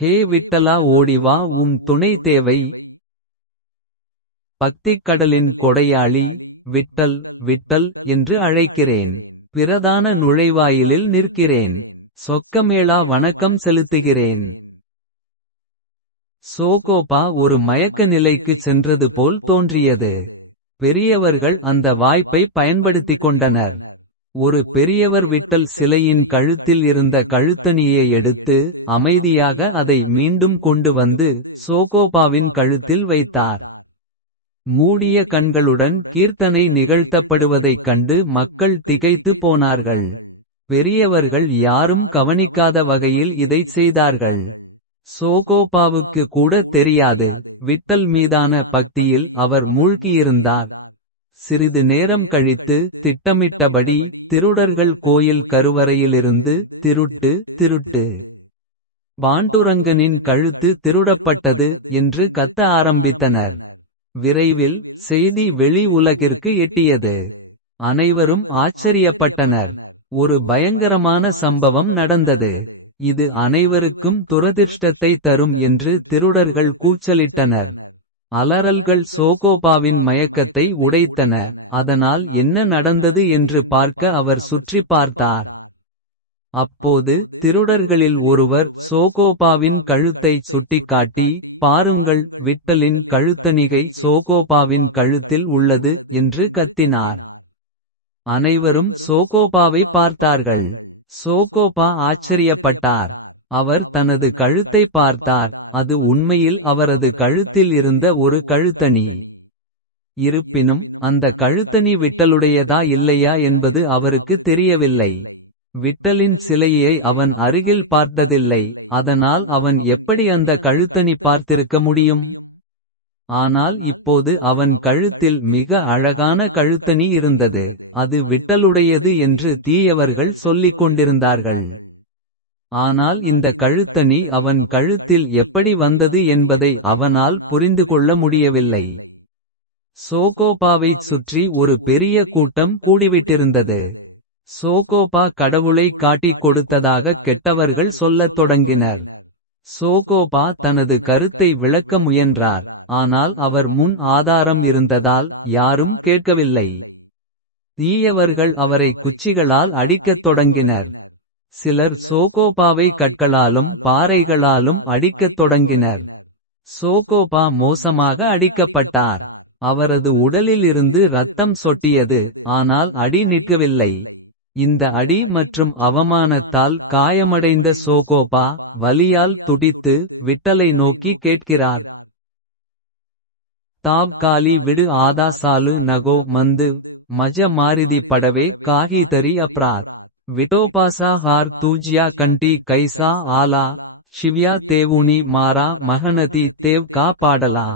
ஹே விட்டலா ஓடிவா துணை தேவை. பக்திக் கடலின் கொடையாளி. விட்டல் விட்டல் என்று அழைக்கிறேன். பிரதான நுழைவாயிலில் நிற்கிறேன். சொக்கமேளா வணக்கம் செலுத்துகிறேன். சோகோபா ஒரு மயக்க நிலைக்குச் சென்றது போல் தோன்றியது. பெரியவர்கள் அந்த வாய்ப்பை பயன்படுத்திக் கொண்டனர். ஒரு பெரியவர் விட்டல் சிலையின் கழுத்தில் இருந்த கழுத்தணியை எடுத்து. அமைதியாக அதை மீண்டும் கொண்டு வந்து சோகோபாவின் கழுத்தில் வைத்தார். மூடிய கண்களுடன் கீர்த்தனை நிகழ்த்தப்படுவதைக் கண்டு மக்கள் திகைத்து போனார்கள். பெரியவர்கள் யாரும் கவனிக்காத வகையில் இதைச் செய்தார்கள். சோகோபாவுக்கு கூட தெரியாது. விட்டல் மீதான பக்தியில் அவர் மூழ்கியிருந்தார். சிறிது நேரம் கழித்து திட்டமிட்டபடி திருடர்கள் கோயில் கருவறையிலிருந்து திருட்டு திருட்டு. பாண்டுரங்கனின் கழுத்து திருடப்பட்டது என்று கத்த ஆரம்பித்தனர். விரைவில் செய்தி வெளி உலகிற்கு எட்டியது. அனைவரும் ஆச்சரியப்பட்டனர். ஒரு பயங்கரமான சம்பவம் நடந்தது. இது அனைவருக்கும் துரதிர்ஷ்டத்தை தரும் என்று திருடர்கள் கூச்சலிட்டனர். அலறல்கள் சோகோபாவின் மயக்கத்தை உடைத்தன. அதனால் என்ன நடந்தது என்று பார்க்க அவர் சுற்றி பார்த்தார். அப்போது திருடர்களில் ஒருவர் சோகோபாவின் கழுத்தை சுட்டிக்காட்டி. பாருங்கள், விட்டலின் கழுத்தணிகை சோகோபாவின் கழுத்தில் உள்ளது என்று கத்தினார். அனைவரும் சோகோபாவை பார்த்தார்கள். சோகோபா ஆச்சரியப்பட்டார். அவர் தனது கழுத்தை பார்த்தார். அது உண்மையில் அவரது கழுத்தில் இருந்த ஒரு கழுத்தணி. இருப்பினும் அந்த கழுத்தணி விட்டலுடையதா இல்லையா என்பது அவருக்கு தெரியவில்லை. விட்டலின் சிலையை அவன் அருகில் பார்த்ததில்லை. அதனால் அவன் எப்படி அந்த கழுத்தணி பார்த்திருக்க முடியும்? ஆனால் இப்போது அவன் கழுத்தில் மிக அழகான கழுத்தணி இருந்தது. அது விட்டலுடையது என்று தீயவர்கள் சொல்லிக் கொண்டிருந்தார்கள். ஆனால் இந்த கழுத்தணி அவன் கழுத்தில் எப்படி வந்தது என்பதை அவனால் புரிந்துகொள்ள முடியவில்லை. சோகோபாவைச் சுற்றி ஒரு பெரிய கூட்டம் கூடிவிட்டிருந்தது. சோகோபா கடவுளை காட்டிக் கொடுத்ததாக கெட்டவர்கள் சொல்லத் தொடங்கினர். சோகோபா தனது கருத்தை விளக்க முயன்றார். ஆனால் அவர் முன் ஆதாரம் இருந்ததால் யாரும் கேட்கவில்லை. தீயவர்கள் அவரை குச்சிகளால் அடிக்கத் தொடங்கினர். சிலர் சோகோபாவை கற்களாலும் பாறைகளாலும் அடிக்கத் தொடங்கினர். சோகோபா மோசமாக அடிக்கப்பட்டார். அவரது உடலில் இருந்து இரத்தம் சொட்டியது. ஆனால் அடி நிற்கவில்லை. இந்த அடி மற்றும் அவமானத்தால் காயமடைந்த சோகோபா வலியால் துடித்து விட்டலை நோக்கி கேட்கிறார். தாவ் காலி விடு ஆதா சாலு நகோ மந்து மஜ மாரிதி படவே காஹி தரி அப்ராத் விட்டோபாசா ஹார் தூஜ்யா கண்டி கைசா ஆலா ஷிவ்யா தேவுனி மாரா மகனதி தேவ் கா பாடலா.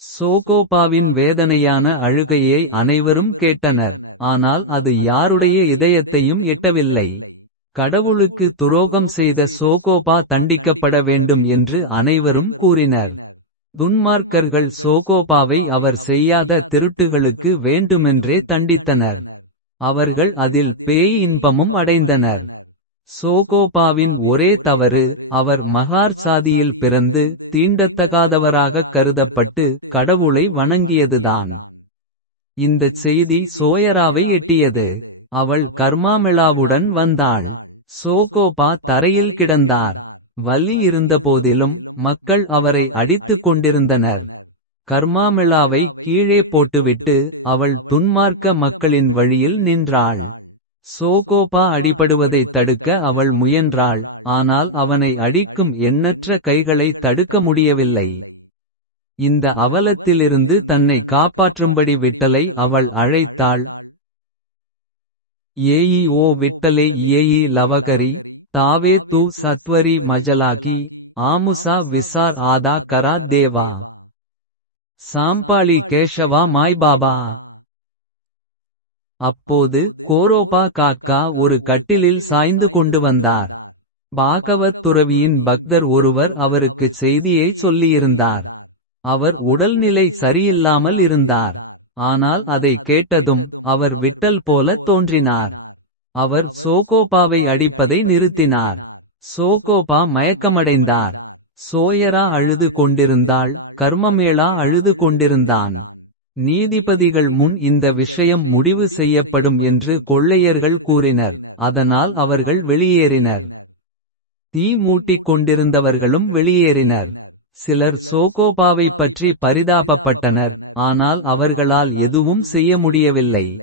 சோகோபாவின் வேதனையான அழுகையை அனைவரும் கேட்டனர். ஆனால் அது யாருடைய இதயத்தையும் எட்டவில்லை. கடவுளுக்கு துரோகம் செய்த சோகோபா தண்டிக்கப்பட வேண்டும் என்று அனைவரும் கூறினர். துன்மார்க்கர்கள் சோகோபாவை அவர் செய்யாத திருட்டுகளுக்கு வேண்டுமென்றே தண்டித்தனர். அவர்கள் அதில் பேய் இன்பமும் அடைந்தனர். சோகோபாவின் ஒரே தவறு அவர் மகார் சாதியில் பிறந்து தீண்டத்தகாதவராகக் கருதப்பட்டு கடவுளை வணங்கியதுதான். இந்தச் செய்தி சோயராவை எட்டியது. அவள் கர்மாமெளாவுடன் வந்தாள். சோகோபா தரையில் கிடந்தார். வலி இருந்தபோதிலும் மக்கள் அவரை அடித்துக் கொண்டிருந்தனர். கர்மாமெளாவை கீழே போட்டுவிட்டு அவள் துன்மார்க்க மக்களின் வழியில் நின்றாள். சோகோபா அடிபடுவதைத் தடுக்க அவள் முயன்றாள். ஆனால் அவனை அடிக்கும் எண்ணற்ற கைகளை தடுக்க முடியவில்லை. இந்த அவலத்திலிருந்து தன்னை காப்பாற்றும்படி விட்டலை அவள் அழைத்தாள். ஏயி ஓ விட்டலே ஏயி லவகரி தாவே தூ சத்வரி மஜலாகி ஆமுசா விசார் ஆதா கரா தேவா சாம்பாளி கேஷவா மாய் பாபா. அப்போது கோரோபா காக்கா ஒரு கட்டிலில் சாய்ந்து கொண்டு வந்தார். பாகவத் துறவியின் பக்தர் ஒருவர் அவருக்குச் செய்தியை சொல்லியிருந்தார். அவர் உடல்நிலை சரியில்லாமல் இருந்தார். ஆனால் அதை கேட்டதும் அவர் விட்டல் போல தோன்றினார். அவர் சோகோபாவை அடிப்பதை நிறுத்தினார். சோகோபா மயக்கமடைந்தார். சோயரா அழுது கொண்டிருந்தாள். கர்மமேளா அழுது கொண்டிருந்தான். நீதிபதிகள் முன் இந்த விஷயம் முடிவு செய்யப்படும் என்று கொள்ளையர்கள் கூறினர். அதனால் அவர்கள் வெளியேறினர். தீ மூட்டிக் கொண்டிருந்தவர்களும் வெளியேறினர். சிலர் சோகோபாவைப் பற்றி பரிதாபப்பட்டனர். ஆனால் அவர்களால் எதுவும் செய்ய முடியவில்லை.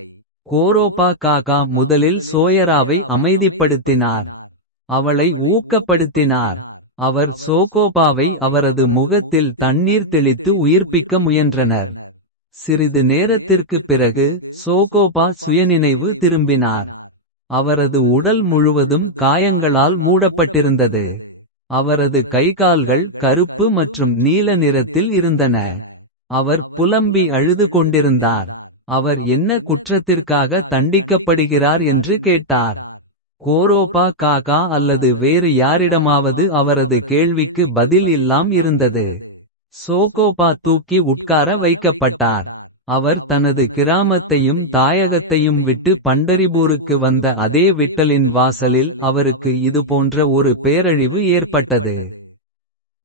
கோரோபா காகா முதலில் சோயராவை அமைதிப்படுத்தினார். அவளை ஊக்கப்படுத்தினார். அவர் சோகோபாவை அவரது முகத்தில் தண்ணீர் தெளித்து உயிர்ப்பிக்க முயன்றனர். சிறிது நேரத்திற்குப் பிறகு சோகோபா சுயநினைவு திரும்பினார். அவரது உடல் முழுவதும் காயங்களால் மூடப்பட்டிருந்தது. அவரது கைகால்கள் கருப்பு மற்றும் நீல நிறத்தில் இருந்தன. அவர் புலம்பி அழுது கொண்டிருந்தார். அவர் என்ன குற்றத்திற்காக தண்டிக்கப்படுகிறார் என்று கேட்டார். கோரோபா காகா அல்லது வேறு யாரிடமாவது அவரது கேள்விக்கு பதில் இல்லாம் இருந்தது. சோகோபா தூக்கி உட்கார வைக்கப்பட்டார். அவர் தனது கிராமத்தையும் தாயகத்தையும் விட்டு பண்டரிபூருக்கு வந்த அதே விட்டலின் வாசலில் அவருக்கு இதுபோன்ற ஒரு பேரழிவு ஏற்பட்டது.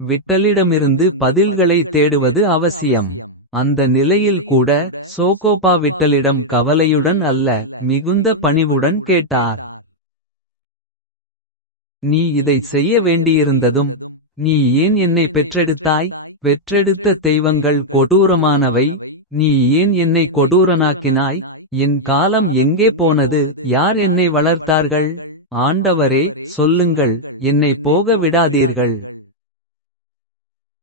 விட்டலிடமிருந்து பதில்களை தேடுவது அவசியம். அந்த நிலையில் கூட சோகோபா விட்டலிடம் கவலையுடன் அல்ல, மிகுந்த பணிவுடன் கேட்டார். நீ இதை செய்ய வேண்டியிருந்ததும். நீ ஏன் என்னை பெற்றெடுத்தாய்? பெற்றெடுத்த தெய்வங்கள் கொடூரமானவை. நீ ஏன் என்னை கொடூரனாக்கினாய்? என் காலம் எங்கே போனது? யார் என்னை வளர்த்தார்கள்? ஆண்டவரே, சொல்லுங்கள், என்னை போக விடாதீர்கள்.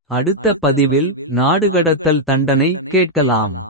அடுத்த பதிவில் நாடுகடத்தல் தண்டனை கேட்கலாம்.